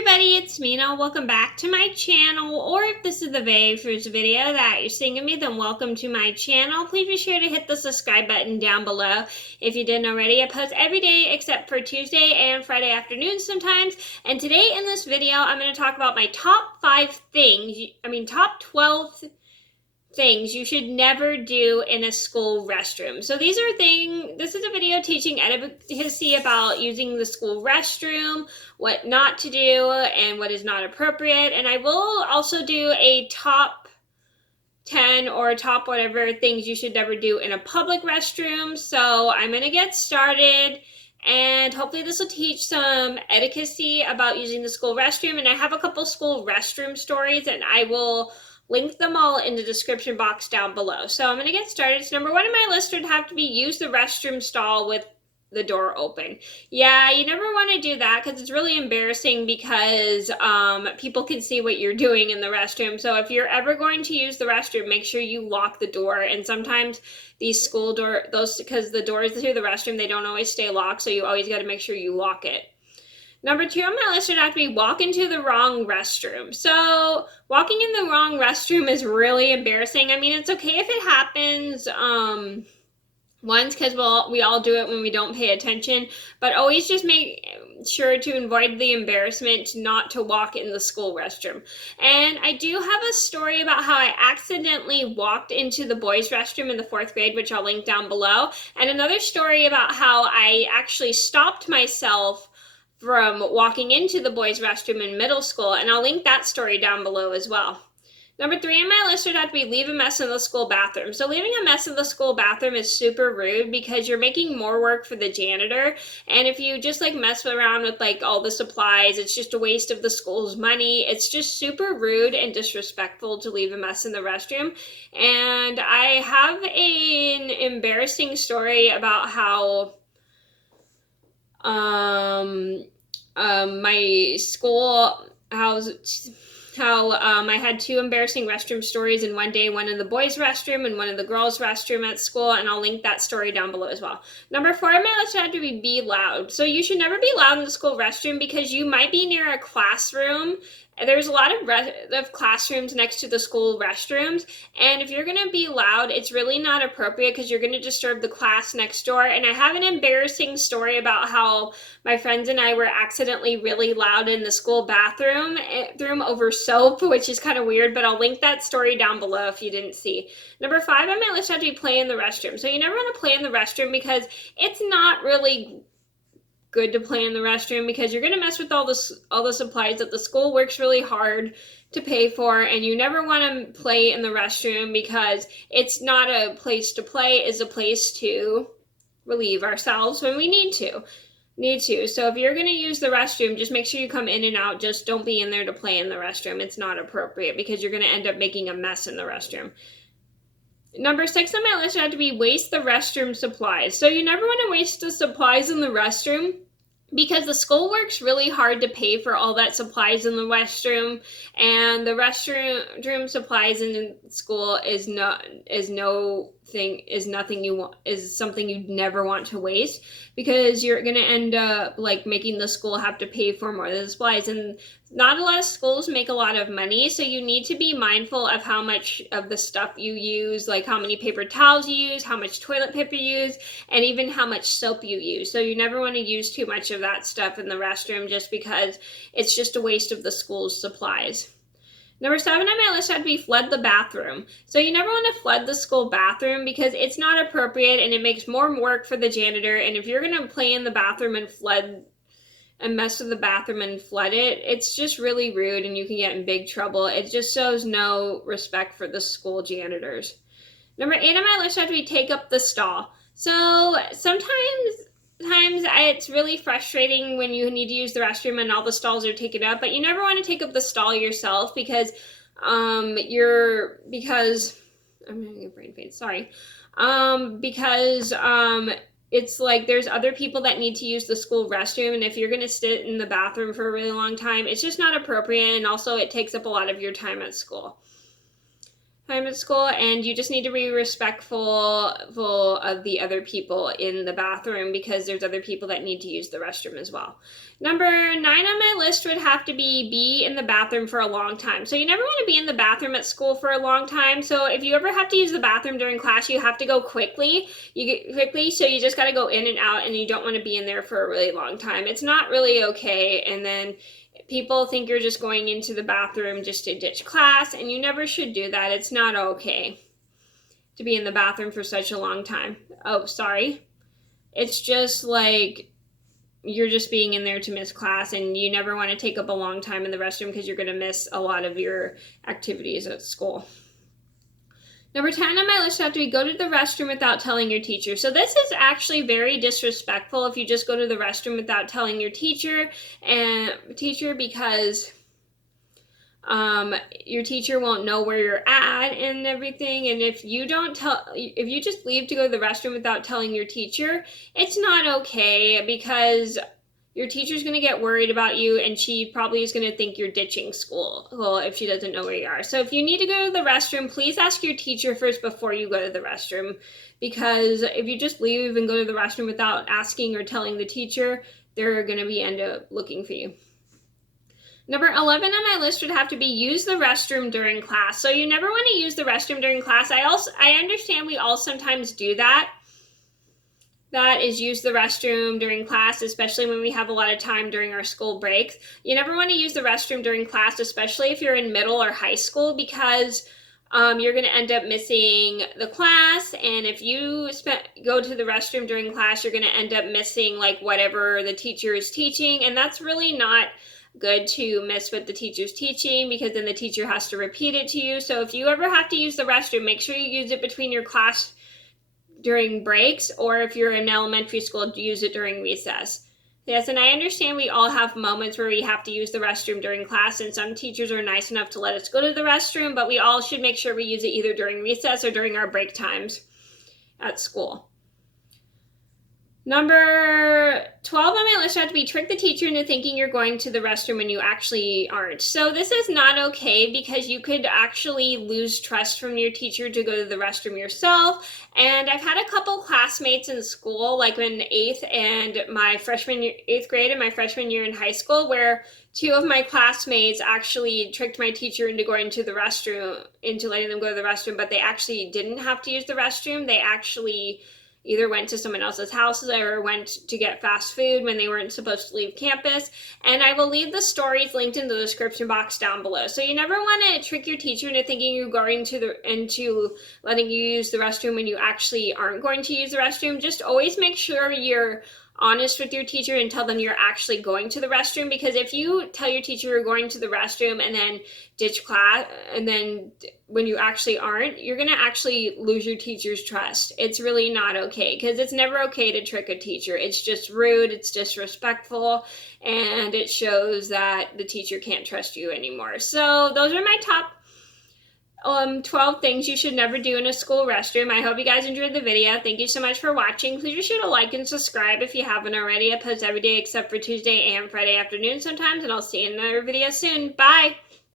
everybody, it's Mena. Welcome back to my channel, or if this is the very first video that you're seeing of me, then welcome to my channel. Please be sure to hit the subscribe button down below if you didn't already. I post every day except for Tuesday and Friday afternoons sometimes, and today in this video I'm going to talk about my top 12 things you should never do in a school restroom. So this is a video teaching etiquette about using the school restroom, what not to do, and what is not appropriate. And I will also do a top 10 or top whatever things you should never do in a public restroom. So I'm going to get started. And hopefully this will teach some etiquette about using the school restroom. And I have a couple school restroom stories, and I will link them all in the description box down below. So I'm going to get started. So number one on my list would have to be use the restroom stall with the door open. Yeah, you never want to do that because it's really embarrassing because people can see what you're doing in the restroom. So if you're ever going to use the restroom, make sure you lock the door. And sometimes these school because the doors to the restroom, they don't always stay locked. So you always got to make sure you lock it. Number two on my list would have to be walk into the wrong restroom. So walking in the wrong restroom is really embarrassing. I mean, it's okay if it happens once because we all do it when we don't pay attention, but always just make sure to avoid the embarrassment not to walk in the school restroom. And I do have a story about how I accidentally walked into the boys' restroom in the 4th grade, which I'll link down below, and another story about how I actually stopped myself from walking into the boys' restroom in middle school, and I'll link that story down below as well. Number 3 on my list would have to be leave a mess in the school bathroom. So leaving a mess in the school bathroom is super rude because you're making more work for the janitor, and if you just mess around with all the supplies, it's just a waste of the school's money. It's just super rude and disrespectful to leave a mess in the restroom. And I have an embarrassing story about how my school, I had 2 embarrassing restroom stories in one day, one in the boys' restroom and one in the girls' restroom at school, and I'll link that story down below as well. Number 4 on my list had to be loud. So you should never be loud in the school restroom because you might be near a classroom. There's a lot of classrooms next to the school restrooms, and if you're going to be loud, it's really not appropriate because you're going to disturb the class next door. And I have an embarrassing story about how my friends and I were accidentally really loud in the school bathroom over soap, which is kind of weird, but I'll link that story down below if you didn't see. Number 5 on my list had to be play in the restroom. So you never want to play in the restroom because it's not really good to play in the restroom because you're going to mess with all the supplies that the school works really hard to pay for, and you never want to play in the restroom because it's not a place to play, it's a place to relieve ourselves when we need to. So if you're going to use the restroom, just make sure you come in and out. Just don't be in there to play in the restroom. It's not appropriate because you're going to end up making a mess in the restroom. Number 6 on my list had to be waste the restroom supplies. So you never want to waste the supplies in the restroom because the school works really hard to pay for all that supplies in the restroom, and the restroom supplies in school is something you'd never want to waste because you're going to end up making the school have to pay for more of the supplies. And not a lot of schools make a lot of money, so you need to be mindful of how much of the stuff you use, how many paper towels you use, how much toilet paper you use, and even how much soap you use. So you never want to use too much of that stuff in the restroom just because it's just a waste of the school's supplies. Number 7 on my list had to be flood the bathroom. So you never want to flood the school bathroom because it's not appropriate and it makes more work for the janitor. And if you're going to play in the bathroom and mess with the bathroom and flood it, it's just really rude and you can get in big trouble. It just shows no respect for the school janitors. Number 8 on my list had to be take up the stall. So sometimes it's really frustrating when you need to use the restroom and all the stalls are taken up, but you never want to take up the stall yourself because I'm having a brain fade, sorry. It's there's other people that need to use the school restroom, and if you're going to sit in the bathroom for a really long time, it's just not appropriate, and also it takes up a lot of your time at school. time at school, and you just need to be respectful of the other people in the bathroom because there's other people that need to use the restroom as well. Number 9 on my list would have to be in the bathroom for a long time. So you never want to be in the bathroom at school for a long time. So if you ever have to use the bathroom during class, you have to go quickly. So you just got to go in and out, and you don't want to be in there for a really long time. It's not really okay. And then people think you're just going into the bathroom just to ditch class, and you never should do that. It's not okay to be in the bathroom for such a long time. Oh, sorry. It's just like you're just being in there to miss class, and you never want to take up a long time in the restroom because you're going to miss a lot of your activities at school. Number 10 on my list would have to be go to the restroom without telling your teacher. So this is actually very disrespectful if you just go to the restroom without telling your teacher because your teacher won't know where you're at and everything. And if you just leave to go to the restroom without telling your teacher, it's not okay because your teacher's going to get worried about you, and she probably is going to think you're ditching school if she doesn't know where you are. So if you need to go to the restroom, please ask your teacher first before you go to the restroom, because if you just leave and go to the restroom without asking or telling the teacher, they're going to end up looking for you. Number 11 on my list would have to be use the restroom during class. So you never want to use the restroom during class. I understand we all sometimes do that. That is use the restroom during class, especially when we have a lot of time during our school breaks. You never want to use the restroom during class, especially if you're in middle or high school, because you're going to end up missing the class. And if you go to the restroom during class, you're going to end up missing like whatever the teacher is teaching. And that's really not good to miss what the teacher's teaching, because then the teacher has to repeat it to you. So if you ever have to use the restroom, make sure you use it between your class during breaks, or if you're in elementary school, use it during recess. Yes, and I understand we all have moments where we have to use the restroom during class, and some teachers are nice enough to let us go to the restroom, but we all should make sure we use it either during recess or during our break times at school. Number 12 on my list had to be trick the teacher into thinking you're going to the restroom when you actually aren't. So this is not okay, because you could actually lose trust from your teacher to go to the restroom yourself. And I've had a couple classmates in school, like in 8th grade and my freshman year in high school, where 2 of my classmates actually tricked my teacher into going to the restroom, into letting them go to the restroom, but they actually didn't have to use the restroom. They actually either went to someone else's house or went to get fast food when they weren't supposed to leave campus. And I will leave the stories linked in the description box down below. So you never want to trick your teacher into thinking you're going into letting you use the restroom when you actually aren't going to use the restroom. Just always make sure you're honest with your teacher and tell them you're actually going to the restroom, because if you tell your teacher you're going to the restroom and then ditch class, and then when you actually aren't, you're going to actually lose your teacher's trust. It's really not okay, because it's never okay to trick a teacher. It's just rude, it's disrespectful, and it shows that the teacher can't trust you anymore. So those are my top 12 things you should never do in a school restroom. I hope you guys enjoyed the video. Thank you so much for watching. Please be sure to like and subscribe if you haven't already. I post every day except for Tuesday and Friday afternoon sometimes, and I'll see you in another video soon. Bye!